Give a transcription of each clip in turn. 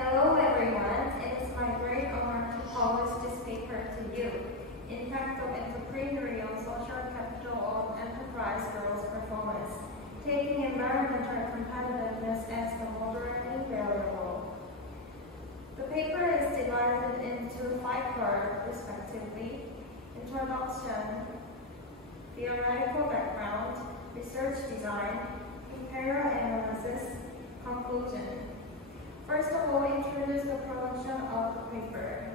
Hello everyone, it is my great honor to publish this paper to you, Impact of Entrepreneurial Social Capital on Enterprise Growth Performance, taking environmental competitiveness as the modeling variable. The paper is divided into 5 parts respectively: introduction, theoretical background, research design, comparative analysis, conclusion. First of all, introduce the production of the paper.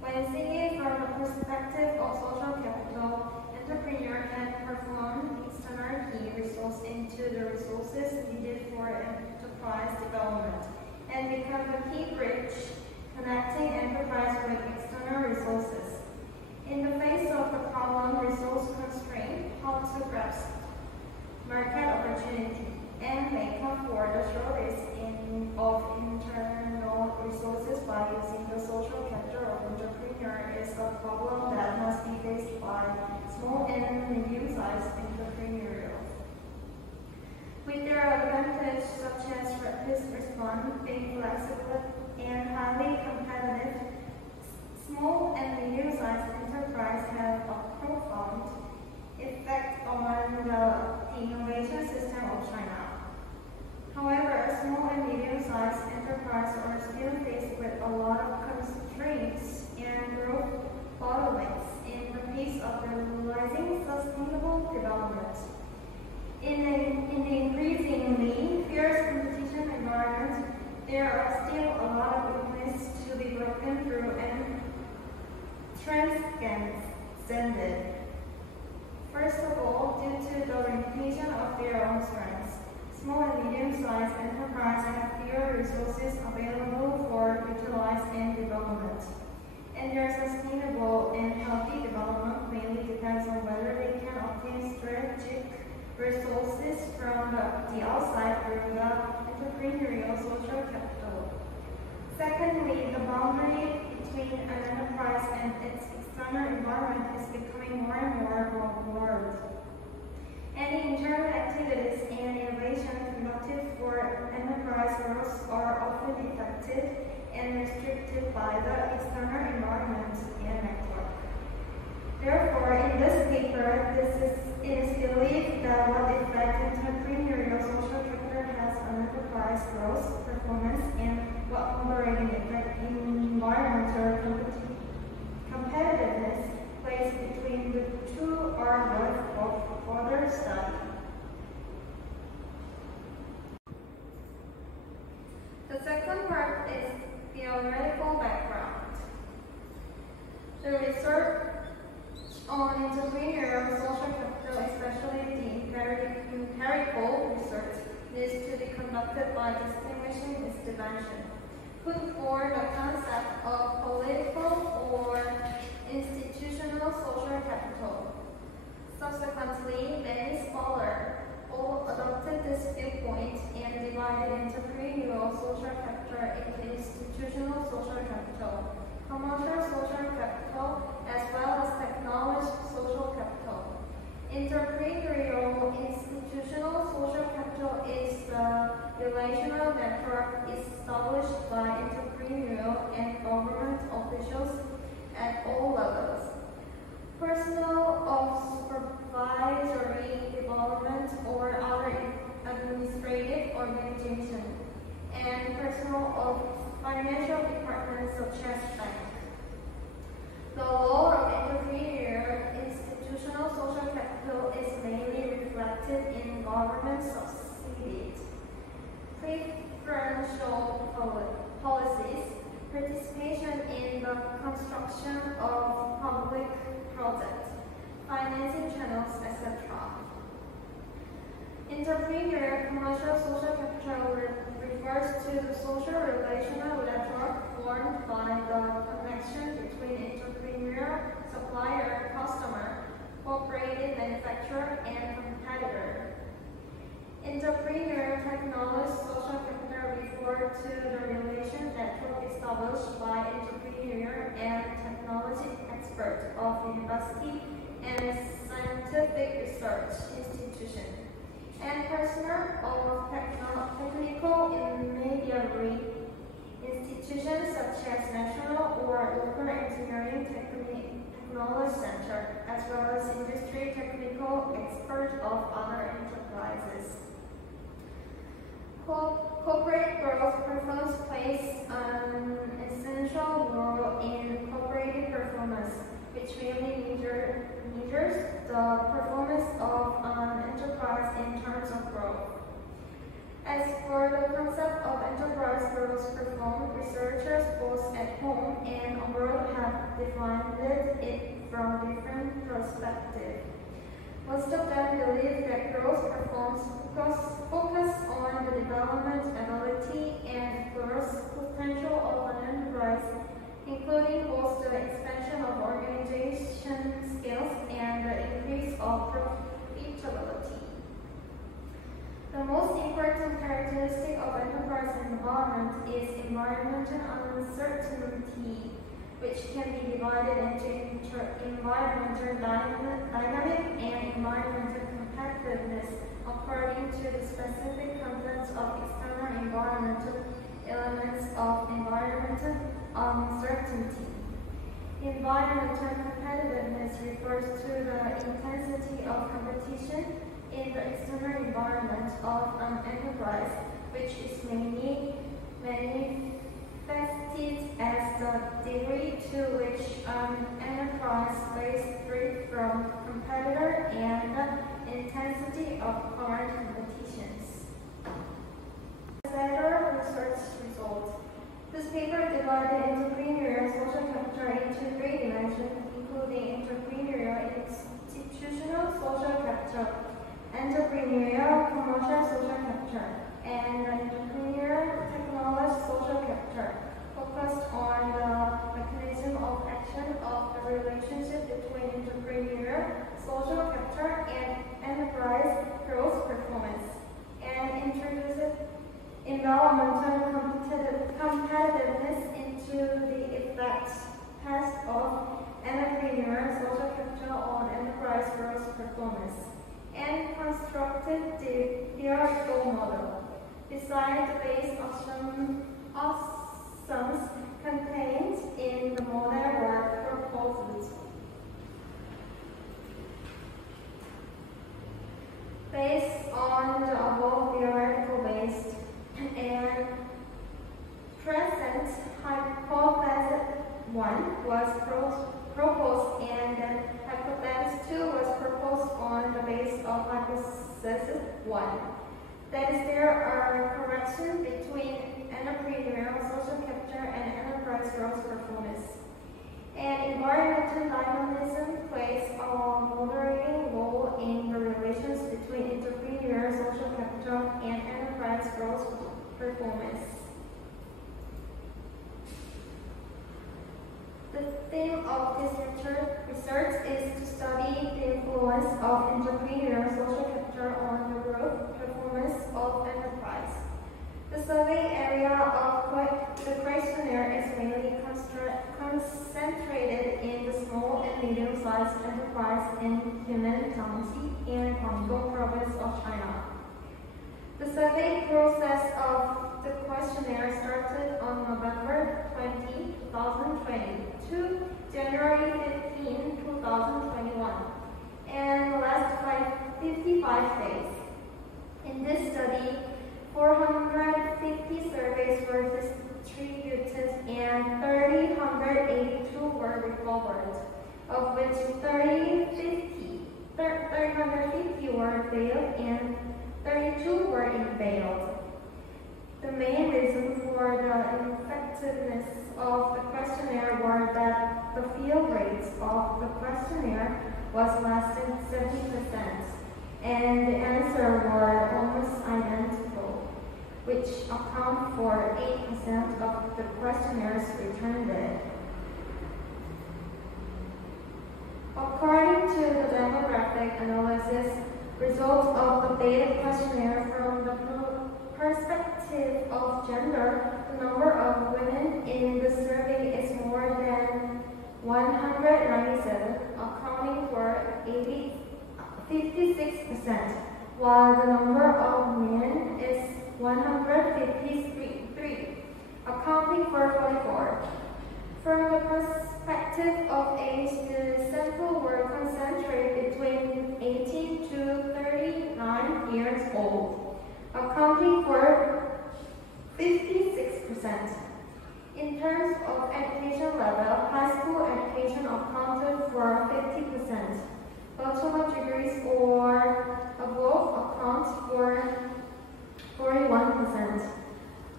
When seeing from the perspective of social capital, entrepreneur can perform external key resource into the resources needed for enterprise development and become the key bridge connecting enterprise with external resources. In the face of the problem resource constraint, how to grasp market opportunity and make up for the shortage of internal resources by using the social capital of entrepreneur is a problem that must be faced by small and medium-sized entrepreneurs. With their advantages such as rapid response, being flexible, and highly competitive, small and medium-sized enterprises have a profound effect on the innovation system of China. However, small and medium-sized enterprises are still faced with a lot of constraints and growth bottlenecks in the pace of realizing sustainable development. In the increasingly fierce competition environment, there are still a lot of weaknesses to be broken through and transcended. First of all, due to the limitation of their own strengths, small and medium-sized enterprises have fewer resources available for utilization and development, and their sustainable and healthy development mainly depends on whether they can obtain strategic resources from the outside through the entrepreneurial social capital. Secondly, the boundary between an enterprise and its external environment is becoming more and more blurred. Any internal activities and innovation conducted for enterprise growth are often effective and restricted by the external environment and network. Therefore, in this paper, it is believed that what effect entrepreneurial social capital has on enterprise growth performance and what moderating effect in environmental competitiveness plays between the two are worth of further study. The second part is theoretical background. The research on entrepreneurial social capital, especially the empirical research, needs to be conducted by distinguishing its dimension. Put forward the concept of political or institutional social capital. Subsequently, many scholars all adopted this viewpoint and divided entrepreneurial social capital into institutional social capital, commercial social capital, as well as technology social capital. Entrepreneurial institutional social capital is a relational network established by entrepreneurial and government officials at all levels. Personnel of supervisory development or other administrative organization, and personnel of financial departments such as banks. The role of entrepreneurial institutional social capital is mainly reflected in government subsidies, preferential policies, participation in the construction of public projects, financing channels, etc. Entrepreneurial commercial social capital refers to the social relational network formed by the connection between entrepreneur, supplier, customer, cooperative manufacturer, and competitor. Entrepreneurial technology social capital refer to the relation network established by entrepreneur and technology expert of university and scientific research institution, and personnel of perspective. Most of them believe that growth reforms focus on the development ability and growth potential of an enterprise, including both the expansion of organization skills and the increase of profitability. The most important characteristic of enterprise environment is environmental uncertainty, which can be divided into environmental dynamic and environmental competitiveness according to the specific contents of external environmental elements of environmental uncertainty. Environmental competitiveness refers to the intensity of competition in the external environment of an enterprise, which is mainly manifested as the degree to which an enterprise faces threat from competitor and the intensity of current competitions. Better research results. This paper divided entrepreneurial social capital into 3 dimensions, including entrepreneurial institutional social capital, entrepreneurial commercial social capital, and entrepreneurial technology social capital, focused on the mechanism of action of the relationship between entrepreneurial social capital and enterprise growth performance, and introduced environmental competitiveness into the effects of entrepreneurial social capital on enterprise growth performance, and constructed the theoretical model. Besides the base assumptions contained in the model were proposed. Based on the above theoretical base and present hypothesis 1 was proposed, and then hypothesis 2 was proposed on the basis of hypothesis 1. That is, there are corrections between entrepreneurial social capital and enterprise growth performance. And environmental dynamism plays a moderating role in the relations between entrepreneurial social capital and enterprise growth performance. The theme of this research is to study the influence of entrepreneurial social capital on the growth performance of enterprise. The survey area of the questionnaire is mainly concentrated in the small and medium-sized enterprise in Hunan County in Guangdong Province of China. The survey process of the questionnaire started on November 20, 2020 to January 15, 2021 and lasted 55 days. In this study, 450 surveys were distributed and 382 were recovered, of which 350 were failed and 32 were unveiled. The main reason for the effectiveness of the questionnaire were that the fail rates of the questionnaire was less than 70%, and the answers were almost identical, which account for 8% of the questionnaires returned. According to the demographic analysis results of the data questionnaire from the perspective of gender, the number of women in the survey is more than 197, accounting for 56%, while the number of men is 153, accounting for 44. From the perspective of age, the sample were concentrated between 18 to 39 years old, accounting for 56%. In terms of education level, high school education accounted for 50%. Bachelor degrees or above accounts for 41%.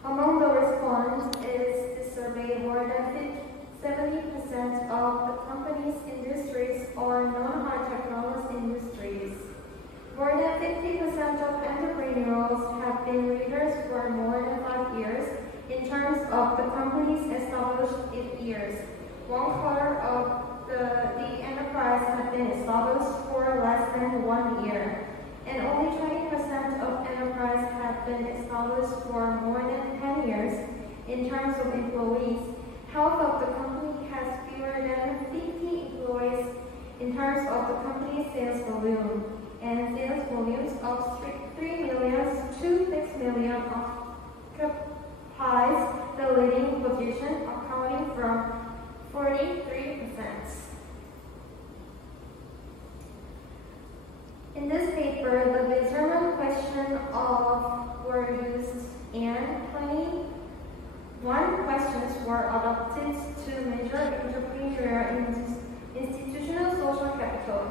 Among the respondents is the survey, more than 70% of the company's industries are non-high-tech girls have been readers for more than 5 years in terms of the company's established years. 1/4 of the enterprise had been established for less than 1 year, and only 20% of enterprise have been established for more than 10 years. In terms of employees, half of the company has fewer than 50 employees in terms of the company's sales volume, and sales volumes of 3 million to 6 million occupies the leading position, accounting for 43%. In this paper, the measurement question were used, and 21 questions were adopted to measure entrepreneurial institutional social capital,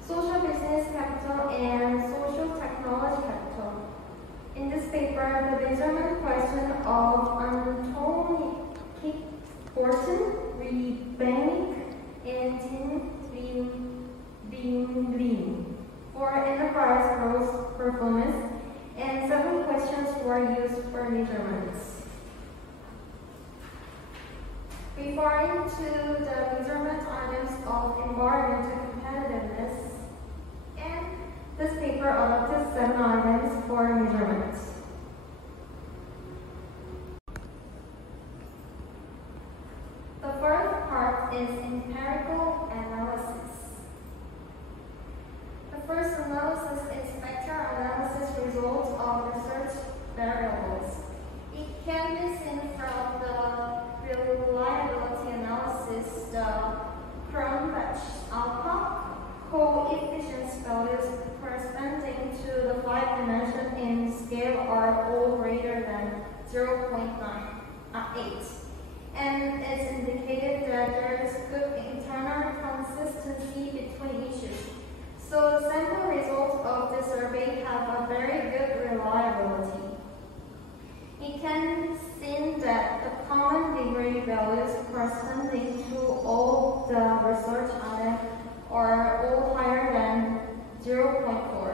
social business capital, and social technology capital. In this paper, the measurement question of Anthony Horton, Rebank, and Tin Bin for enterprise growth performance, and 7 questions were used for measurements. Referring to the measurement items of environmental competitiveness, and this paper adopted 7 items for measurements. The first part is empirical analysis. The first analysis is vector analysis results of research variables. It can be seen from the reliability analysis, the Cronbach alpha coefficient values corresponding to the 5 dimensions in scale are all greater than 0.8. And it's indicated that there is good internal consistency between issues. So the sample results of the survey have a very good reliability. It can see that the common degree values corresponding to all the research items are all higher than 0.4,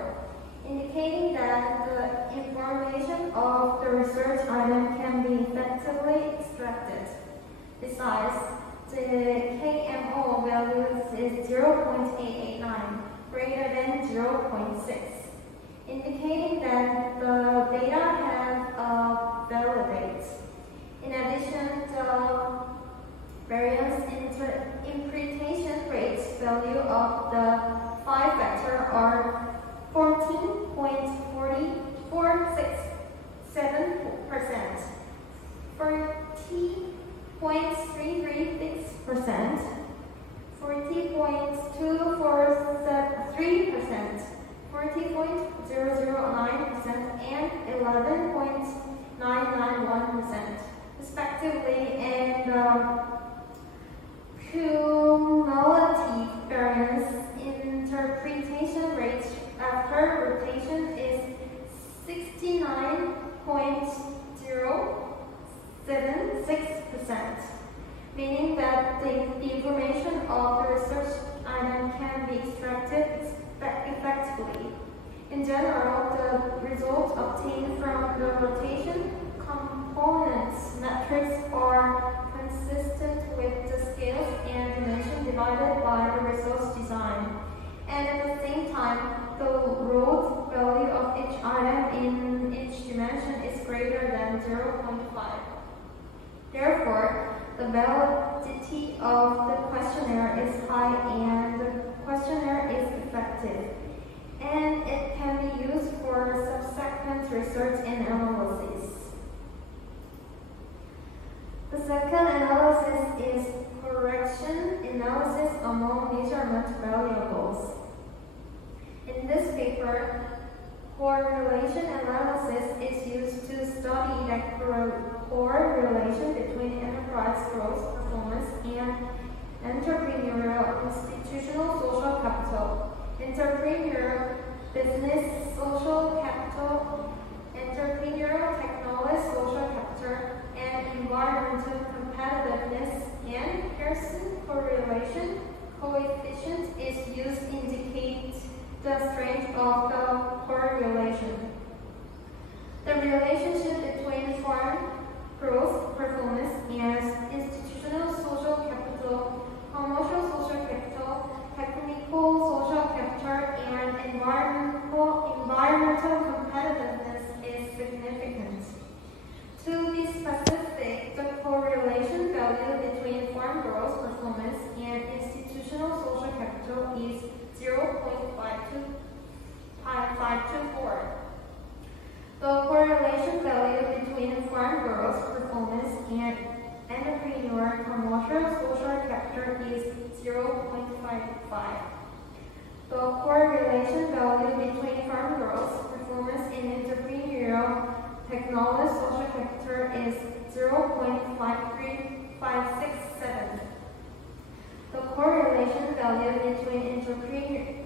indicating that the information of the research item can be effectively extracted. Besides, the KMO value is 0.889, greater than 0.6, indicating that the data have a valid rate. In addition, the variance interpretation rate value of the 5 vector are 14.467%, 40.336%, 40.243%, 40.009%, and 11.991%, respectively, and cumulative variance interpretation rate after rotation is 69.076%, meaning that the information of the research item can be extracted effectively. In general, the results obtained from the rotation components metrics are consistent with the scales and dimensions divided by the resource design. And at the same time, the road value of each item in each dimension is greater than 0.5. Therefore, the validity of the questionnaire is high and the questionnaire is effective, and it can be used for subsequent research and analysis. The second analysis is correction analysis among measurement variables. In this paper, correlation analysis is used to study the correlation between enterprise growth performance and entrepreneurial institutional social capital, entrepreneurial business social capital, entrepreneurial technology social capital, and environmental competitiveness, and Pearson correlation coefficient is used to indicate the strength of the correlation. technology social capital is 0.53567. The correlation value between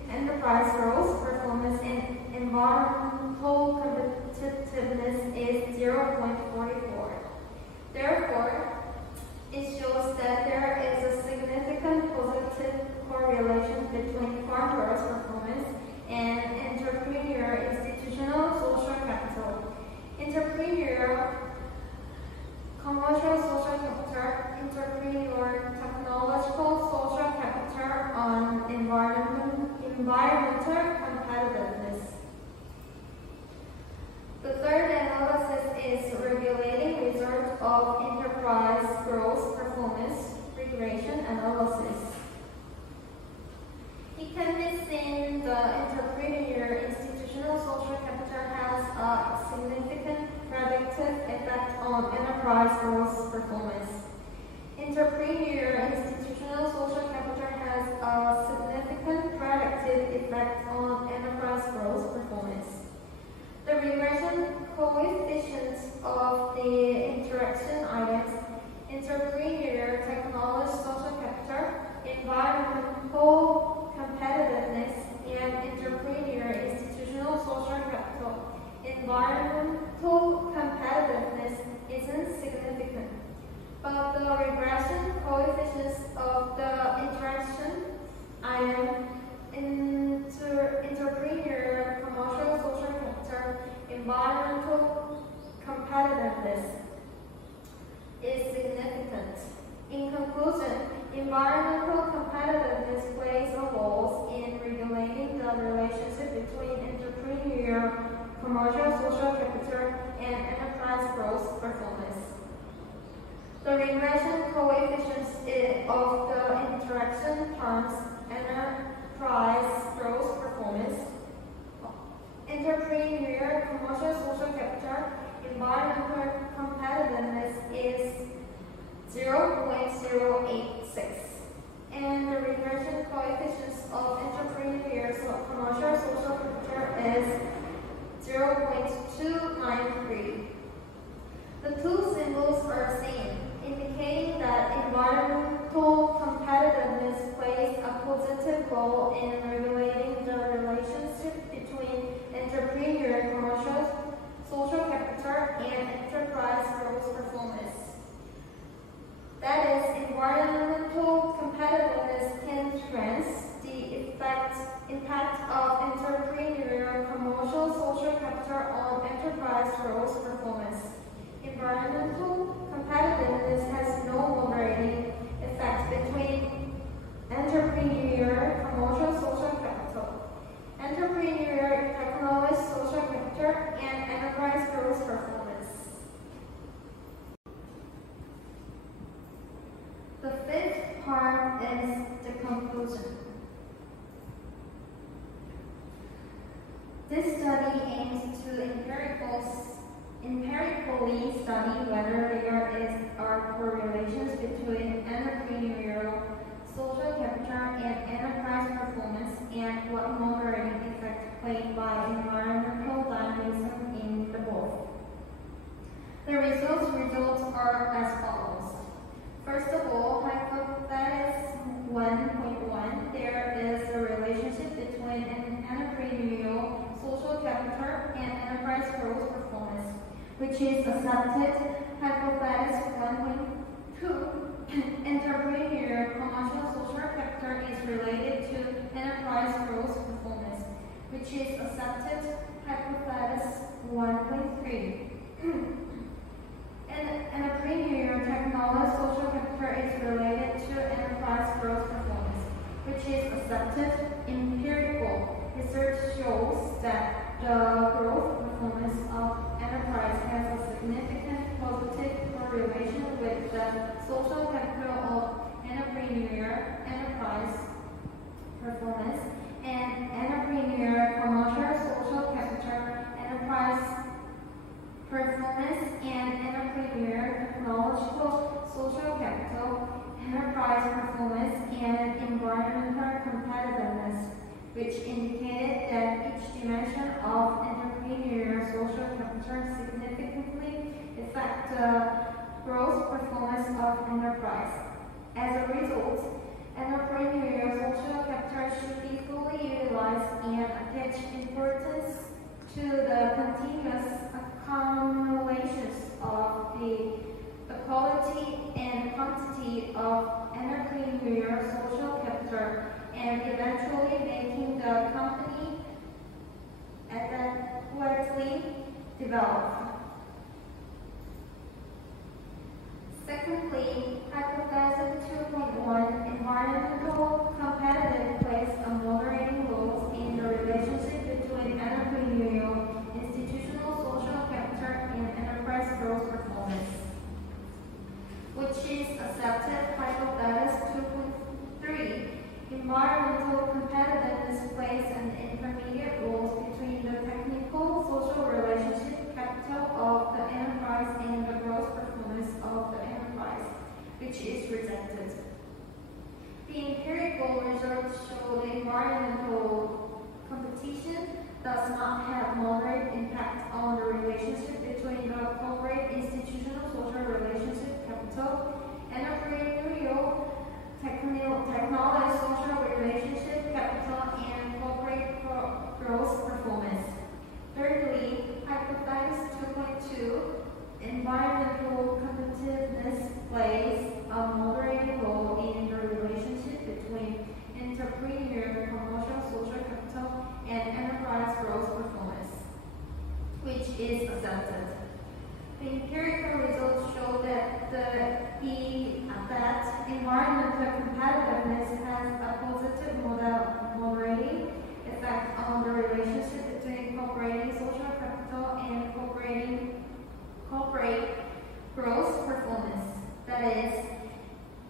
enterprise growth, performance, and environmental competitiveness is 0.44. Therefore, it shows that there is a significant positive correlation between farm growth performance and entrepreneurial institutional social capital. Entrepreneurial commercial social capital, entrepreneurial technological social capital on environmental competitiveness. The third analysis is regulating results of enterprise growth performance regulation analysis. It can be seen the entrepreneurial institutional social capital has a significant predictive effect on enterprise growth performance. Entrepreneurial institutional social capital has a significant predictive effect on enterprise growth performance. The regression coefficients of the interaction items, entrepreneurial technology social capital, environmental competitiveness, and entrepreneurial institutional social capital. Environmental competitiveness isn't significant, but the regression coefficients of the interaction item, entrepreneurial commercial social capital, environmental competitiveness is significant. In conclusion, environmental competitiveness plays a role in regulating the relationship between entrepreneurial commercial social capital and enterprise growth performance. The regression coefficients of the interaction terms enterprise growth performance, entrepreneurial commercial social capital, environmental competitiveness is 0.086, and the regression coefficients of entrepreneurial commercial social capital is 0.293. The two symbols are same, indicating that environmental competitiveness plays a positive role in regulating the relationship between entrepreneurial commercial social capital and enterprise growth performance. That is, environmental competitiveness can enhance the impact of entrepreneurial commercial social capital on enterprise growth performance. Environmental competitiveness has no moderating effect between entrepreneurial commercial social capital, entrepreneurial technology social capital, and enterprise growth performance. The fifth part is the conclusion. This study aims to empirically study whether there are correlations between entrepreneurial social capital and enterprise performance, and what moderating effect played by environmental dynamism in the both. The results are as follows. First of all, hypothesis 1.1, there is a relationship between an entrepreneurial social capital and enterprise growth performance, which is accepted. Hypothesis 1.2, entrepreneurial commercial social capital is related to enterprise growth performance, which is accepted. Hypothesis 1.3. An entrepreneurial technology social capital is related to enterprise growth performance, which is accepted. Empirical research shows that the growth performance of enterprise has a significant positive correlation with the social capital of entrepreneurial enterprise performance, and entrepreneurial commercial social capital, enterprise performance, and entrepreneurial technological social capital, enterprise performance, and environmental competitiveness, which indicated that each dimension of entrepreneurial social capital significantly enterprise. As a result, entrepreneurial social capital should be fully utilized and attach importance to the continuous accumulations of the quality and quantity of entrepreneurial social capital, and eventually making the company adequately developed. Secondly, Hypothesis 2.1, environmental competitive plays a moderating role in the relationship between entrepreneurial, institutional social capital, and enterprise growth performance, which is accepted. Hypothesis 2.3, environmental competitiveness plays an intermediate role between the technical social relationship capital of the enterprise and the growth performance of the enterprise, which is rejected. The empirical results show the environmental competition does not have moderate impact on the relationship between the corporate institutional social relationship capital, entrepreneurial technology social relationship capital, and corporate growth performance. Thirdly, Hypothesis 2.2, environmental competitiveness plays a moderating role in the relationship between entrepreneurial commercial social capital and enterprise growth performance, which is accepted. The empirical results show that that environmental competitiveness has a positive moderating effect on the relationship between corporate social capital and corporate growth performance. That is,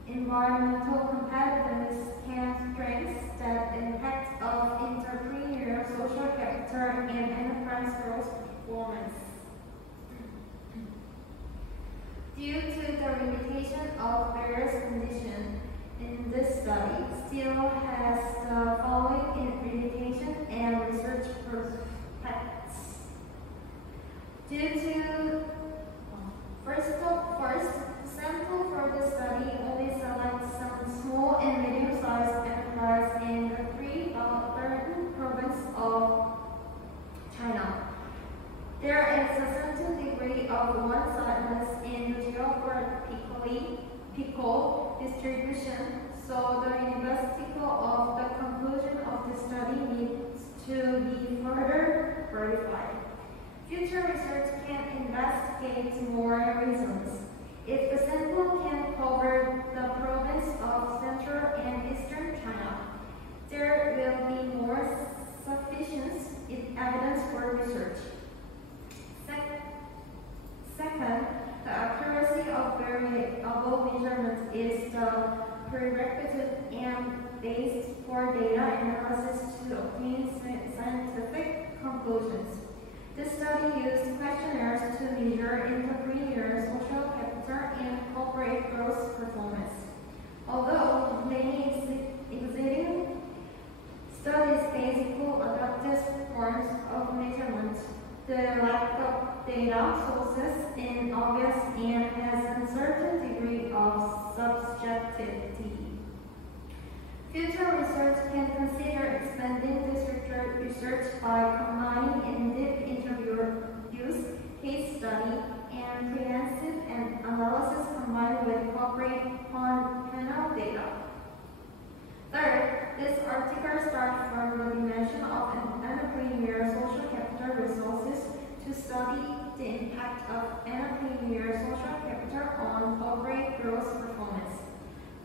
environmental competitiveness can strengthen the impact of entrepreneurial social capital and enterprise growth performance. Due to the limitation of various conditions in this study, still has the following limitation and research prospects. Due to first, sample for the study only selects some small and medium-sized enterprise in the 3 northern provinces of China. There is a certain degree of one-sidedness in the geographical distribution, so the university of the conclusion of the study needs to be further verified. Future research can investigate more reasons. If the sample can cover the province of Central and Eastern China, there will be more sufficient evidence for research. Second, the accuracy of variable measurements is the prerequisite and base for data analysis to obtain scientific conclusions. This study used questionnaires to measure entrepreneurial social capital and corporate growth performance. Although many existing studies basically adopted forms of measurement, the lack of data sources is obvious and has a certain degree of subjectivity. Future research can consider expanding this research by combining in-depth interviews, case study, and comprehensive analysis combined with corporate panel data. Third, this article starts from the dimension of entrepreneurial social capital resources to study the impact of entrepreneurial social capital on corporate growth performance.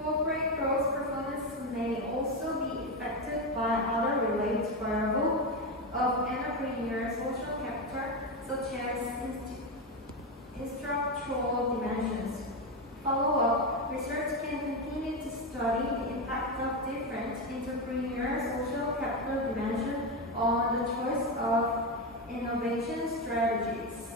Corporate growth performance may also be affected by other related variables of entrepreneurial social capital, such as structural dimensions. Follow-up research can continue to study the impact of different entrepreneurial social capital dimensions on the choice of innovation strategies.